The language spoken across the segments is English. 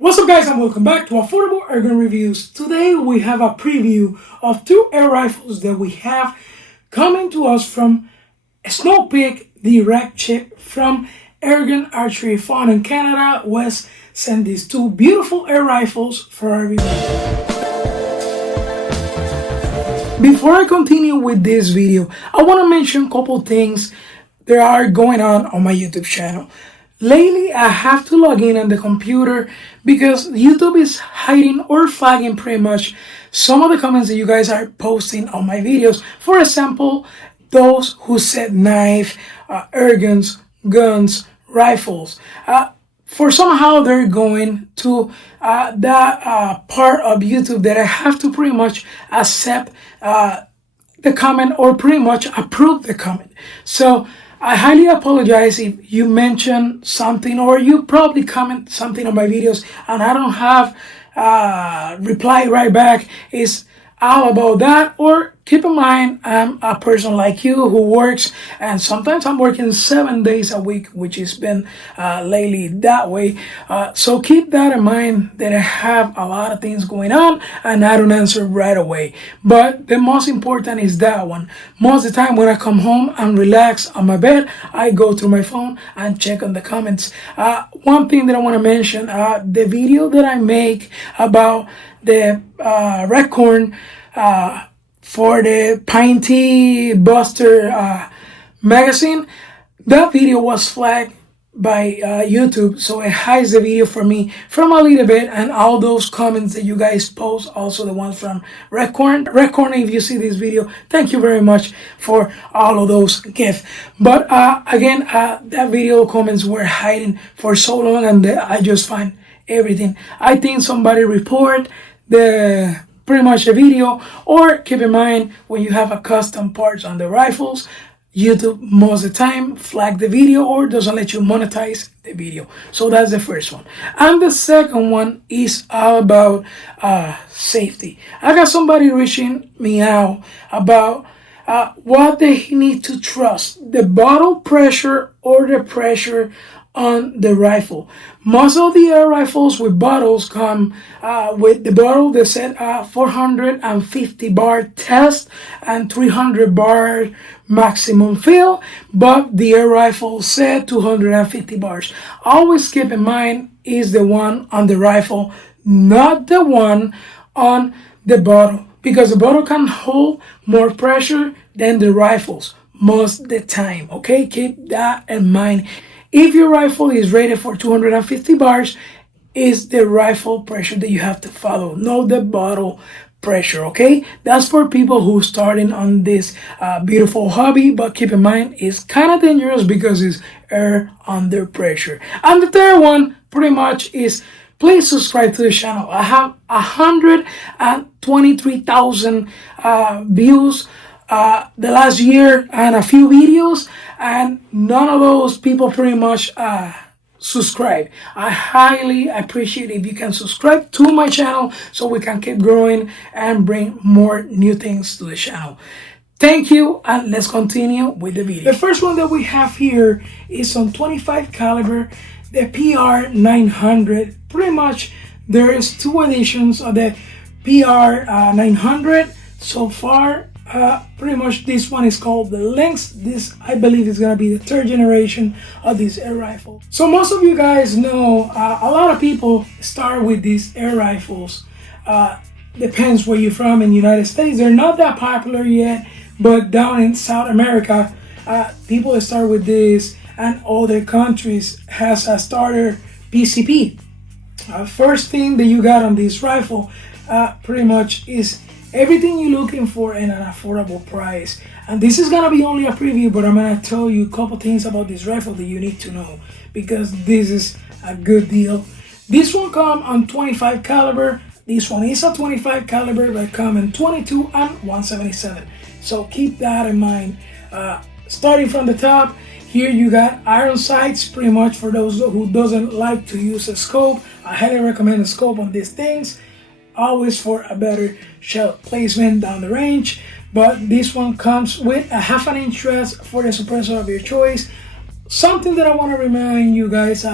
What's up guys, and welcome back to Affordable Airgun Reviews. Today we have a preview of two air rifles that we have coming to us from Snowpeak direct ship from Airgun Archery Fund in Canada. Wes sent these two beautiful air rifles for our review. Before I continue with this video, I want to mention a couple things that are going on my YouTube channel. Lately, I have to log in on the computer because YouTube is hiding or flagging pretty much some of the comments that you guys are posting on my videos. For example, those who said knife, airguns, guns, rifles. For somehow they're going to that part of YouTube that I have to pretty much accept the comment or pretty much approve the comment. So I highly apologize if you mention something or you probably comment something on my videos and I don't have reply right back. It's all about that. Or keep in mind, I'm a person like you who works, and sometimes I'm working 7 days a week, which has been lately that way. So keep that in mind that I have a lot of things going on and I don't answer right away. But the most important is that one. Most of the time when I come home and relax on my bed, I go through my phone and check on the comments. One thing that I want to mention, the video that I make about the red corn for the Pine Tea Buster magazine, that video was flagged by YouTube, so it hides the video for me from a little bit, and all those comments that you guys post, also the ones from Red Corn, if you see this video, thank you very much for all of those gifts. But again, that video comments were hiding for so long, and I just find everything. I think somebody report the pretty much a video, or keep in mind when you have a custom parts on the rifles, YouTube most of the time flag the video or doesn't let you monetize the video. So that's the first one. And the second one is all about safety. I got somebody reaching me out about what they need to trust, the bottle pressure or the pressure on the rifle. Most of the air rifles with bottles come with the bottle that said 450 bar test and 300 bar maximum fill, but the air rifle said 250 bars. Always keep in mind is the one on the rifle, not the one on the bottle, because the bottle can hold more pressure than the rifles most of the time. Okay, keep that in mind. If your rifle is rated for 250 bars, is the rifle pressure that you have to follow, not the bottle pressure, okay? That's for people who starting on this beautiful hobby, but keep in mind, it's kind of dangerous because it's air under pressure. And the third one pretty much is, please subscribe to the channel. I have 123,000 views the last year and a few videos, and none of those people pretty much subscribe. I highly appreciate if you can subscribe to my channel so we can keep growing and bring more new things to the channel. Thank you, and let's continue with the video. The first one that we have here is on 25 caliber, the PR 900. Pretty much there is two editions of the PR 900 so far. Pretty much this one is called the Lynx. This, I believe, is going to be the third generation of this air rifle. So most of you guys know, a lot of people start with these air rifles. Depends where you're from in the United States. They're not that popular yet, but down in South America, people start with this, and other countries has a starter PCP. First thing that you got on this rifle pretty much is everything you're looking for in an affordable price. And this is gonna be only a preview, but I'm gonna tell you a couple things about this rifle that you need to know, because this is a good deal. This one comes on 25 caliber. This one is a 25 caliber, but come in 22 and 177. So keep that in mind. Starting from the top, here you got iron sights, pretty much for those who doesn't like to use a scope. I highly recommend a scope on these things, always for a better shell placement down the range. But this one comes with a 1/2 inch rest for the suppressor of your choice. Something that I want to remind you guys,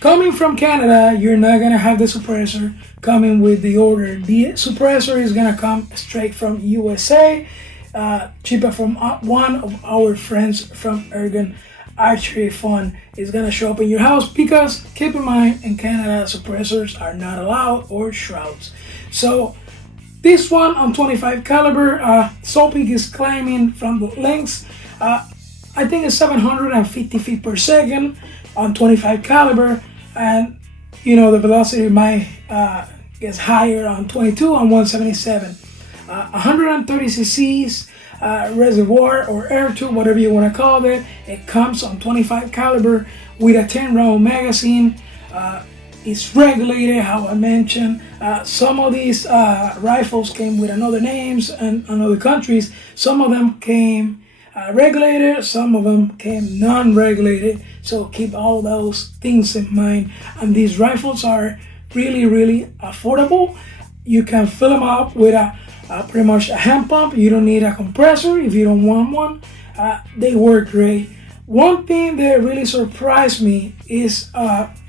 Coming from Canada, you're not gonna have the suppressor coming with the order. The suppressor is gonna come straight from USA, cheaper from one of our friends from Airguns Archery Fun is gonna show up in your house, because keep in mind, in Canada, suppressors are not allowed, or shrouds. So this one on 25 caliber, Snowpeak is claiming from the Lynx, I think it's 750 feet per second on 25 caliber, and you know the velocity might get higher on 22 on 177. 130 cc's reservoir or air tube, whatever you want to call it. It comes on 25 caliber with a 10 round magazine. It's regulated, how I mentioned. Some of these rifles came with another names and other countries. Some of them came regulated, some of them came non-regulated, so keep all those things in mind. And these rifles are really affordable. You can fill them up with pretty much a hand pump. You don't need a compressor if you don't want one. They work great. One thing that really surprised me is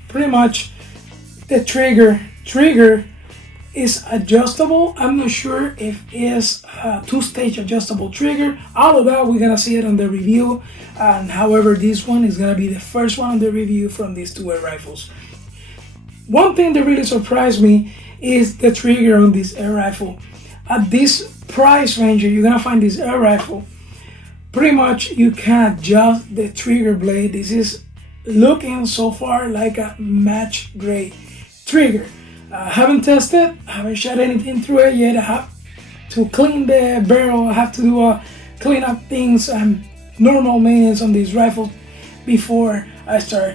pretty much the trigger is adjustable. I'm not sure if it's a two-stage adjustable trigger. All of that we're gonna see it on the review, and however this one is gonna be the first one on the review from these two air rifles. One thing that really surprised me is the trigger on this air rifle. At this price range you're gonna find this air rifle, pretty much you can adjust the trigger blade. This is looking so far like a match grade trigger. Haven't tested, haven't shot anything through it yet. I have to clean the barrel, I have to do clean up things and normal maintenance on these rifles before I start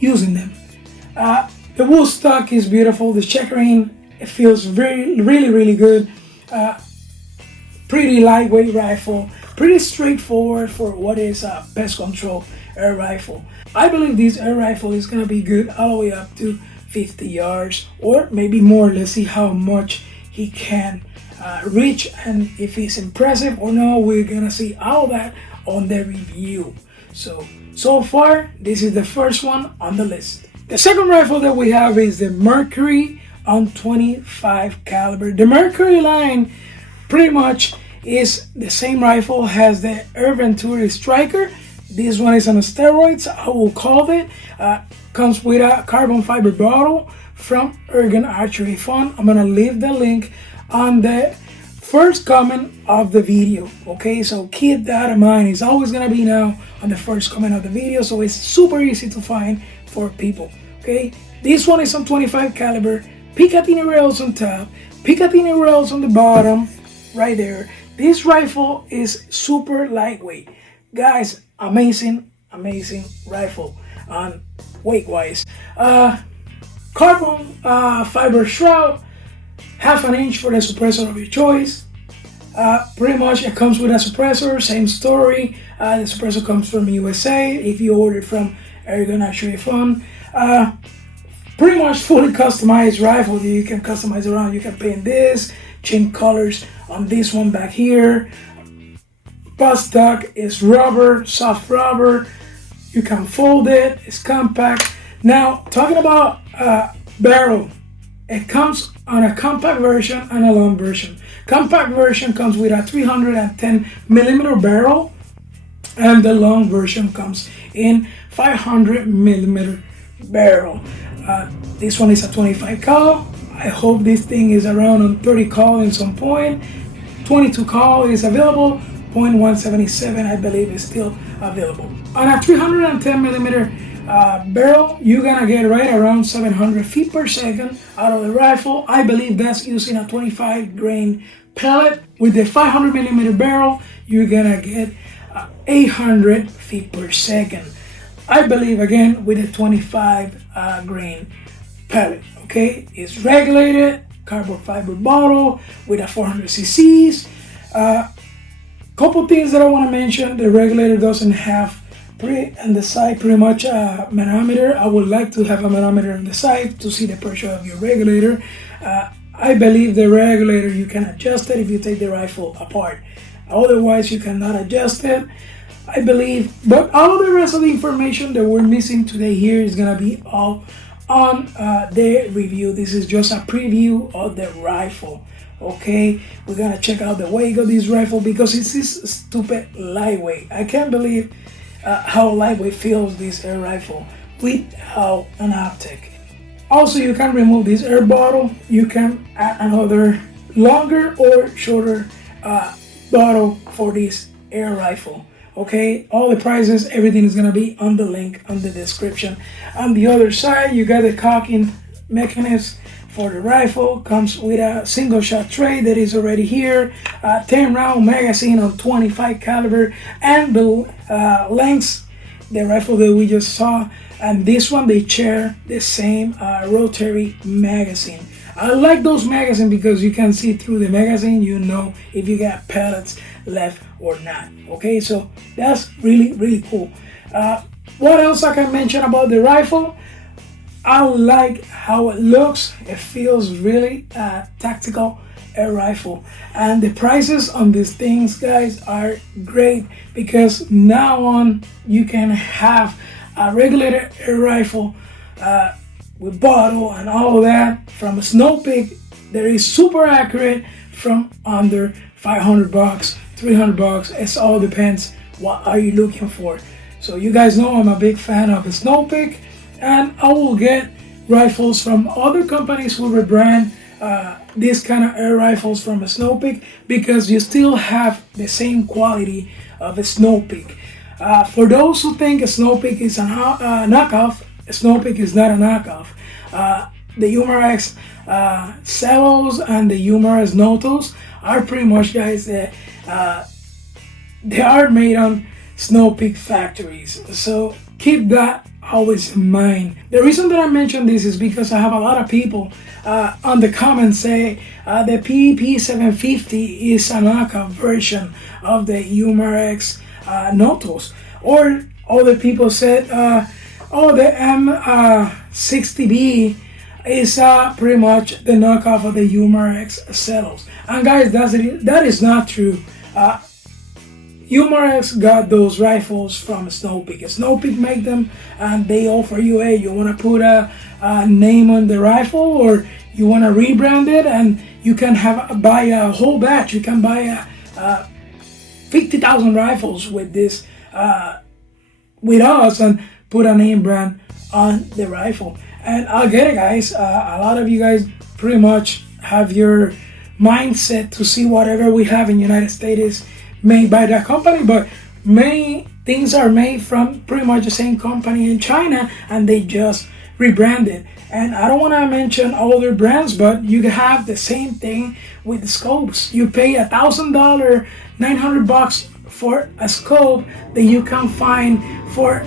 using them. The wool stock is beautiful, the checkering, it feels really good. Pretty lightweight rifle, pretty straightforward for what is a pest control air rifle. I believe this air rifle is gonna be good all the way up to 50 yards or maybe more. Let's see how much he can reach and if he's impressive or no. We're gonna see all that on the review. So far this is the first one on the list. The second rifle that we have is the Mercury on 25 caliber. The Mercury line pretty much is the same rifle, has the Air Venturi Striker. This one is on steroids, I will call it. Comes with a carbon fiber bottle from Airguns Archery Fun. I'm gonna leave the link on the first comment of the video. Okay, so keep that in mind. It's always gonna be now on the first comment of the video, so it's super easy to find for people. Okay, this one is on 25 caliber, Picatinny rails on top, Picatinny rails on the bottom, right there. This rifle is super lightweight, guys. Amazing rifle on weight wise. Carbon fiber shroud, 1/2 inch for the suppressor of your choice. Pretty much it comes with a suppressor, same story. The suppressor comes from USA if you order from Airguns Archery Fun. Pretty much fully customized rifle. You can customize around, you can paint this, change colors on this one back here. Butt stock is rubber, soft rubber. You can fold it, it's compact. Now, talking about barrel, it comes on a compact version and a long version. Compact version comes with a 310 millimeter barrel, and the long version comes in 500 millimeter barrel. This one is a 25 cal. I hope this thing is around on 30 cal in some point. 22 cal is available. .177 I believe is still available. On a 310 millimeter barrel, you're gonna get right around 700 feet per second out of the rifle. I believe that's using a 25 grain pellet. With the 500 millimeter barrel, you're gonna get 800 feet per second. I believe again with a 25 grain pellet. Okay, it's regulated, carbon fiber bottle with a 400 cc's. Couple things that I want to mention. The regulator doesn't have on the side pretty much a manometer. I would like to have a manometer on the side to see the pressure of your regulator. I believe the regulator you can adjust it if you take the rifle apart. Otherwise you cannot adjust it. I believe. But all of the rest of the information that we're missing today here is gonna be all on the review. This is just a preview of the rifle. Okay, we're gonna check out the weight of this rifle because it's this stupid lightweight. I can't believe how lightweight feels this air rifle without an optic. Also, you can remove this air bottle. You can add another longer or shorter bottle for this air rifle. Okay, all the prices, everything is gonna be on the link on the description. On the other side, you got the cocking mechanism for the rifle. Comes with a single shot tray that is already here, 10 round magazine on 25 caliber, and the Lynx, the rifle that we just saw, and this one they share the same rotary magazine. I like those magazines because you can see through the magazine, you know if you got pellets left or not. Okay, so that's really cool. What else I can mention about the rifle? I like how it looks. It feels really tactical air rifle, and the prices on these things, guys, are great because now on you can have a regular air rifle with bottle and all of that from a Snowpeak that is super accurate from under 500 bucks, 300 bucks. It all depends what are you looking for. So you guys know I'm a big fan of a Snowpeak, and I will get rifles from other companies who rebrand this kind of air rifles from a Snowpeak because you still have the same quality of a Snowpeak. For those who think a Snowpeak is a knockoff, a Snowpeak is not a knockoff. The Humarex Celos and the Humarex Notos are pretty much, guys, that they are made on Snowpeak factories. So keep that always in mind. The reason that I mention this is because I have a lot of people on the comments say the PEP 750 is a knockoff version of the Humarex Notos, or other people said oh, the M60B is pretty much the knockoff of the Humarex Celos. And guys, that is not true. Humarex got those rifles from Snowpeak. Snowpeak make them, and they offer you, hey, you want to put a name on the rifle, or you want to rebrand it, and you can buy a whole batch. You can buy 50,000 rifles with this, with us, and put a name brand on the rifle. And I'll get it, guys. A lot of you guys pretty much have your mindset to see whatever we have in the United States is made by that company, but many things are made from pretty much the same company in China, and they just rebranded. And I don't want to mention other brands, but you have the same thing with the scopes. You pay $1,000, 900 bucks for a scope that you can find for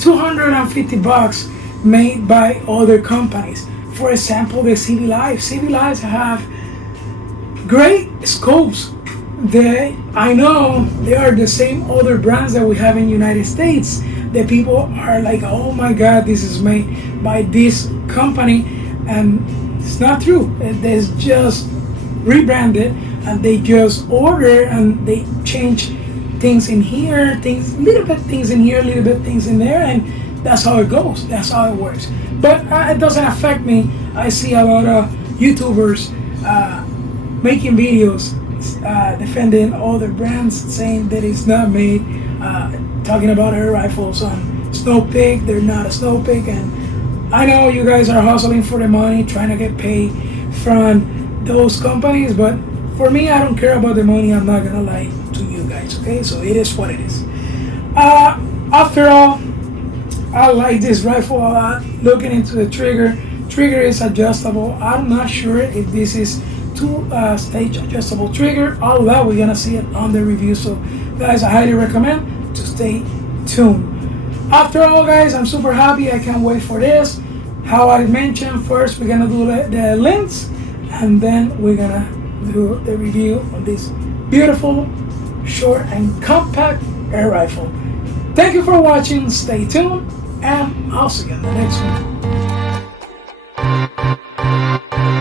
250 bucks made by other companies. For example, the CB Live. CB Lives have great scopes. I know they are the same other brands that we have in the United States. The people are like, oh my god, this is made by this company, and it's not true. It's just rebranded, and they just order and they change things in here, little bit things in here, little bit things in there, and that's how it goes. That's how it works. But it doesn't affect me. I see a lot of YouTubers making videos defending other brands, saying that it's not made, talking about air rifles on Snowpeak. They're not a Snowpeak, and I know you guys are hustling for the money, trying to get paid from those companies, but for me, I don't care about the money. I'm not gonna lie to you guys, okay? So it is what it is. After all, I like this rifle a lot. Looking into the trigger is adjustable. I'm not sure if this is two-stage adjustable trigger. All of that, we're gonna see it on the review. So guys, I highly recommend to stay tuned. After all, guys, I'm super happy. I can't wait for this. How I mentioned, first we're gonna do the Lynx, and then we're gonna do the review of this beautiful, short and compact air rifle. Thank you for watching. Stay tuned, and I'll see you in the next one.